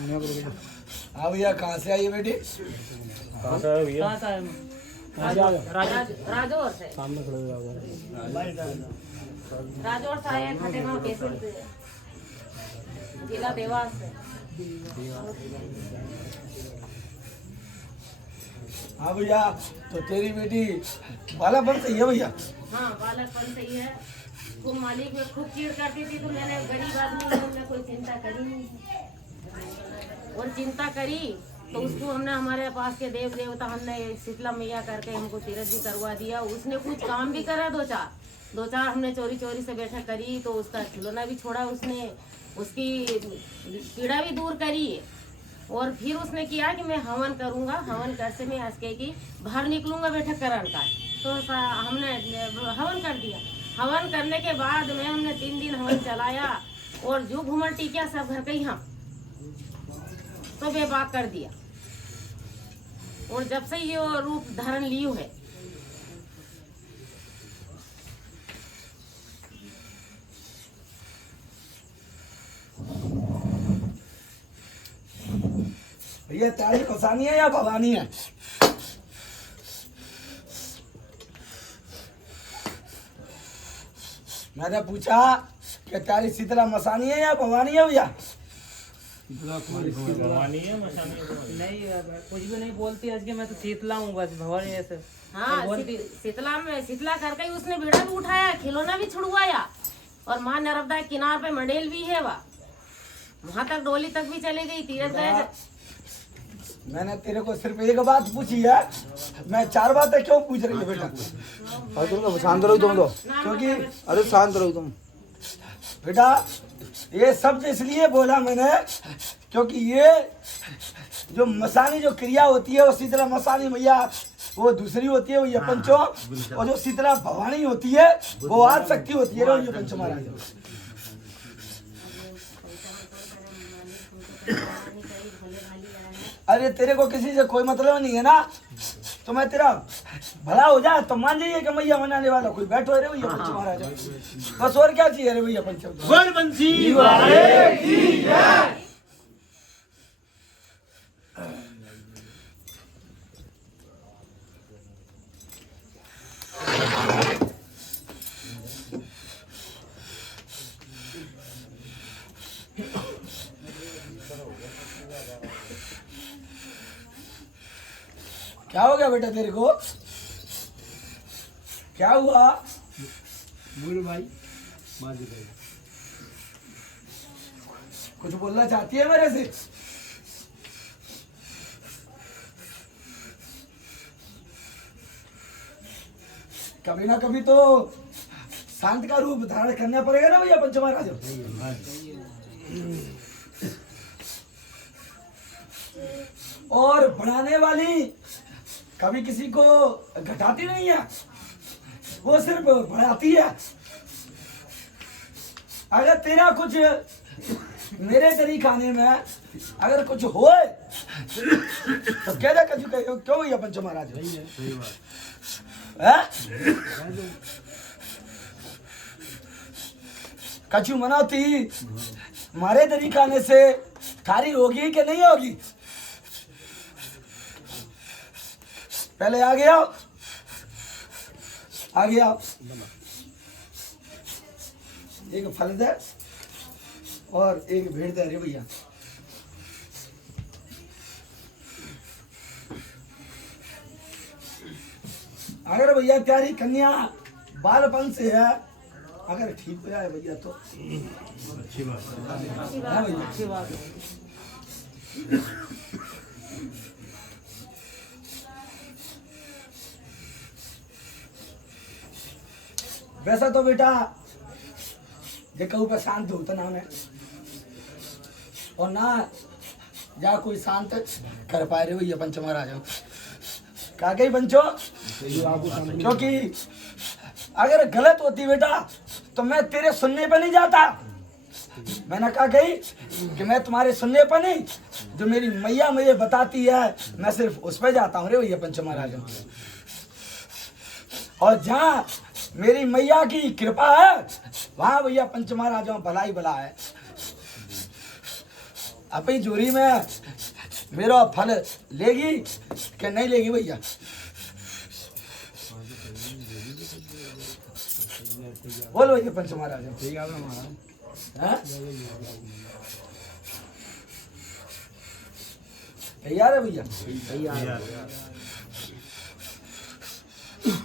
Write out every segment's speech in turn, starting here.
हाँ भैया, कहाँ से आई है बेटी? कहाँ से है भैया? राजौर से। सामने खड़े हो जाओ। राजौर से आए हैं, खटेगांव तहसील से, जिला देवास से। हाँ भैया, तो तेरी बेटी बालापन से ही है भैया? हाँ, बालकपन से ही है। खूब मालिक में खूब चीड़ करती थी, तो मैंने गरीब आदमी है, हमने कोई चिंता करी नहीं, और चिंता करी तो उसको हमने हमारे पास के देव देवता, हमने शीतला मैया करके हमको तीरथ भी करवा दिया। उसने कुछ काम भी करा, दो चार हमने चोरी से बैठक करी, तो उसका खिलौना भी छोड़ा उसने, उसकी पीड़ा भी दूर करी। और फिर उसने किया कि मैं हवन करूंगा, हवन कर से मैं हंसके की बाहर निकलूंगा बैठक करान का। तो हमने हवन कर दिया। हवन करने के बाद में हमने 3 दिन हवन चलाया, और जो घूमर टीकिया सब घर के ही हम तो बेबाक कर दिया। और जब से ये रूप धारण लियो है, भैया तारी फसानी है या भवानी है? मैंने पूछा कि तारी शीतला मसानी है या भवानी है भैया? भवानी है, मशानी है? नहीं, कुछ भी नहीं बोलती आज के, मैं तो शीतला हूँ बस, भवानी ऐसे। हाँ, शीतला में शीतला करके ही उसने बेड़ा भी उठाया, खिलौना भी छुड़वाया, और माँ नर्मदा के किनार पे मंडेल भी है, वहाँ तक डोली तक भी चली गई, तीरथ गए। मैंने तेरे को सिर्फ एक बात पूछी है, मैं 4 बातें क्यों पूछ रही है बेटा? तुम शांत रहो तुम तो, क्योंकि अरे शांत रहो तुम बेटा, ये शब्द इसलिए बोला मैंने क्योंकि ये जो मसानी जो क्रिया होती है वो शीतला मसानी मैया वो दूसरी होती है, वो ये पंचो, और जो शीतला भवानी होती है वो आद शक्ति होती है, ये पंचो महाराज। अरे तेरे को किसी से कोई मतलब नहीं है ना, तो मैं तेरा भला हो जाए तो मान जाइए कि मैया मनाने वाला कोई बैठो रे भैया पंच महाराज, बस और क्या चाहिए रे भैया पंच। बंसी वाले की जय। क्या हो गया बेटा तेरे को? क्या हुआ? बोलो भाई। कुछ बोलना चाहती है मेरे से? कभी ना कभी तो शांत का रूप धारण करना पड़ेगा ना भैया पंच महाराज। और बढ़ाने वाली कभी किसी को घटाती नहीं है, वो सिर्फ बढ़ाती है। अगर तेरा कुछ मेरे तरीकाने में अगर कुछ हो तो कह दे क्यों भैया पंच महाराज? कछु मनाती हमारे तरीकाने से थारी होगी कि नहीं होगी? पहले आ गया एक फल दे और एक भेड़ दे रे भैया। अगर भैया प्यारी कन्या बालपन से है, अगर ठीक हो जाए भैया तो अच्छी बात है भैया, अच्छी बात है। वैसा तो बेटा जे कहूँ पे शांत होता नाम है, और ना जा कोई शांत कर पाए रहे हो ये पंच महाराज कहा गई पंचो, क्योंकि अगर गलत होती बेटा तो मैं तेरे सुनने पे नहीं जाता। मैंने कहा गई कि मैं तुम्हारे सुनने पर नहीं, जो मेरी मैया मुझे बताती है मैं सिर्फ उस पे जाता हूँ रे भैया पंच महाराज। और जहाँ मेरी मैया की कृपा है वहां भैया पंच महाराजों भला ही भला है। अपनी झोरी में मेरा फल लेगी कि नहीं लेगी भैया? बोलो भैया पंच महाराज। ठीक है महाराज। हैं? तैयार है भैया?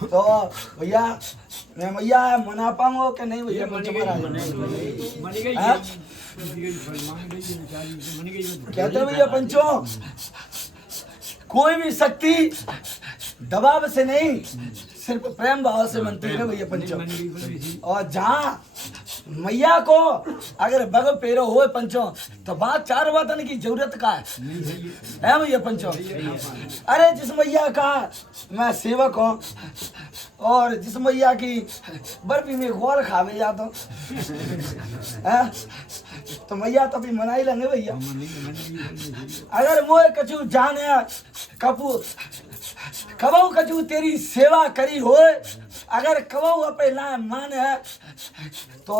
तो भैया मैं मैया मना पाऊंगा कि नहीं भैया पंच महाराज? हैं? कहते भैया पंचों, कोई भी शक्ति दबाव से नहीं सिर्फ प्रेम भाव से बनती है भैया पंचों। और जहाँ मैया को अगर बग पेरो हो पंचों तो बात चार बतन की जरूरत का है भैया पंचों। अरे जिस मैया का मैं सेवक हूँ और जिस मैया की बर्फी में गोल खावे जा तो मैया तो भी मना ही लेंगे भैया। अगर मोए कचू जाने कबू कचू तेरी सेवा करी हो, अगर कबू अपे ना माने तो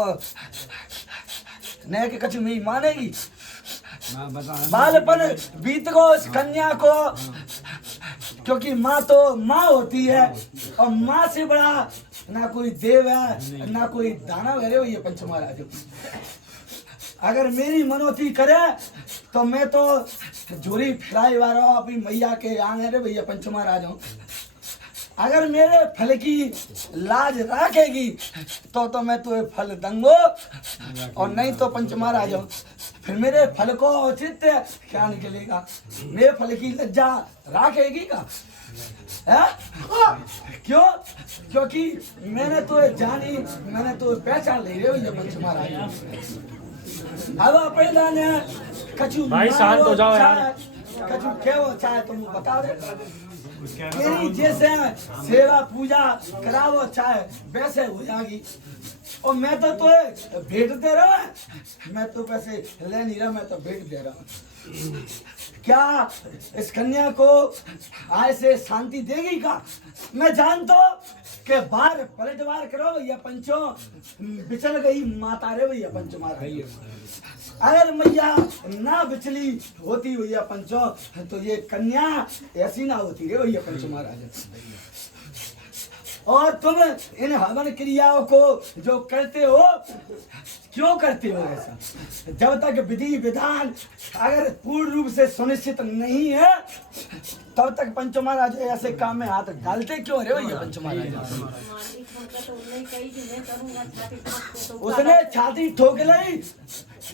नए के कचू नहीं मानेगी। बालपन बीत को इस कन्या को, क्योंकि माँ तो माँ होती है और माँ से बड़ा ना कोई देव है ना कोई दानव है भैया पंच महाराज। अगर मेरी मनोती करे तो मैं तो झोरी फैलाई वाला हूँ अपनी मैया के आंगन रे भैया पंच महाराज हूँ। अगर मेरे फल की लाज रखेगी तो मैं तुम्हें फल दूंगो और नहीं तो पंच महाराज हूँ। फिर मेरे फल को औचित्य क्या निकलेगा? मेरे फल की लज्जा रखेगी का? है? क्यों? क्योंकि मैंने तो जानी, मैंने तो पहचान ले रहे भैया पंच महाराज। अब पहला ने कछु भाई शांत हो जाओ यार। कछु क्या वो चाहे तुम बता दे। तेरी जैसे सेवा पूजा करावो चाहे वैसे हो जाएगी। और मैं तो भेंट दे रहा हूँ, मैं तो पैसे ले नहीं रहा, मैं तो भेंट दे रहा हूँ। क्या इस कन्या को आय से शांति देगी का? मैं जानता हूँ कि बार पलटवार करो भैया पंचों, बिचल गई माता रे भैया पंच महाराज। अगर मैया ना बिचली होती भैया पंचों तो ये कन्या ऐसी ना होती रे भैया पंच महाराज। और तुम इन हवन क्रियाओं को जो करते हो, क्यों करते हो ऐसा? जब तक विधि विधान अगर पूर्ण रूप से सुनिश्चित नहीं है तब तक पंच महाराज ऐसे काम में हाथ डालते क्यों रे भैया पंच महाराज? उसने छाती ठोक ली,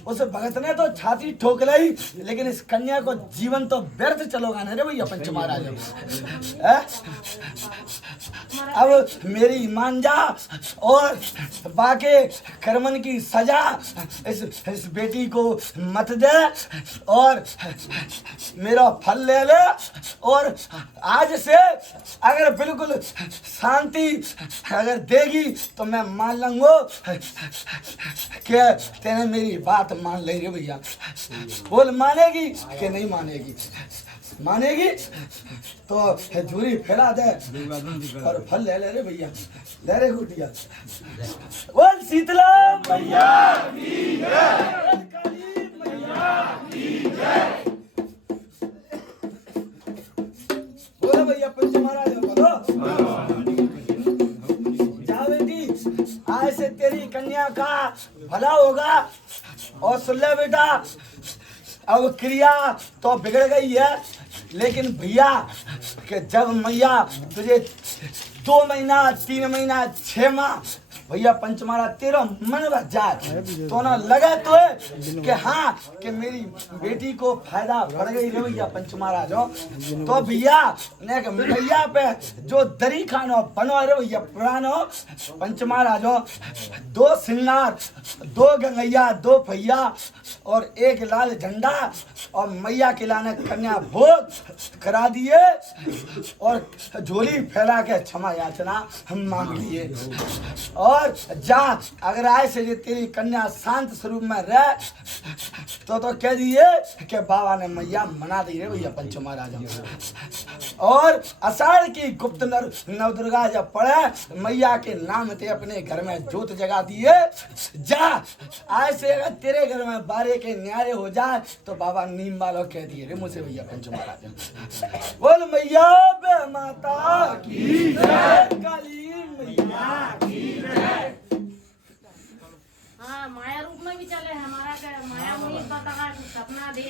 उस भगत ने तो छाती ठोक ली, लेकिन इस कन्या को जीवन तो व्यर्थ चलोगा ना रे भैया पंच महाराज। अब मेरी मान जा और बाके कर्मन की सजा इस बेटी को मत दे और मेरा फल ले ले। और आज से अगर बिल्कुल शांति अगर देगी तो मैं मान लूंगा कि तेने मेरी बात मान ले रे भैया। बोल मानेगी कि नहीं मानेगी? मानेगी तो झूरी फैला दे और फल ले ले रे भैया। ले रे गुटिया। बोल शीतला मैया की जय, काली मैया की जय। बोलो भैया पंच महाराज बोलो। जा बेटी, आज से तेरी कन्या का भला होगा। और सुन ले बेटा, अब क्रिया तो बिगड़ गई है, लेकिन भैया कि जब मैया तुझे 2 महीना 3 महीना 6 माह भैया पंच महाराज तेरा मन बच जाए तो ना लगे तो कि हाँ कि मेरी बेटी को फायदा बढ़ गई रे भैया पंच महाराज हो, तो भैया ने मैया पे जो दरी खानो बनो रे भैया पुरानो पंच महाराज हो। 2 सिंगार 2 गंगैया 2 भैया और 1 लाल झंडा और मैया के लाने कन्या भोग करा दिए और झोली फैला के क्षमा याचना हम मांग लिए। और जा अगर आए से ये तेरी कन्या शांत स्वरूप में रह तो कह दिए कि बाबा ने मैया मना दी रे भैया पंच महाराज। और आषाढ़ की गुप्त नवदुर्गा जब पड़े मैया के नाम ते अपने घर में जोत जगा दिए जा। आज से अगर तेरे घर में बारे के न्यारे हो जाए तो बाबा नीम वालों कह दिए रे मुझे भैया पंच महाराज। बोल मैया बे माता की जय, काली मैया की जय। हाँ माया रूप में भी चले हमारा माया मुनि का सपना दे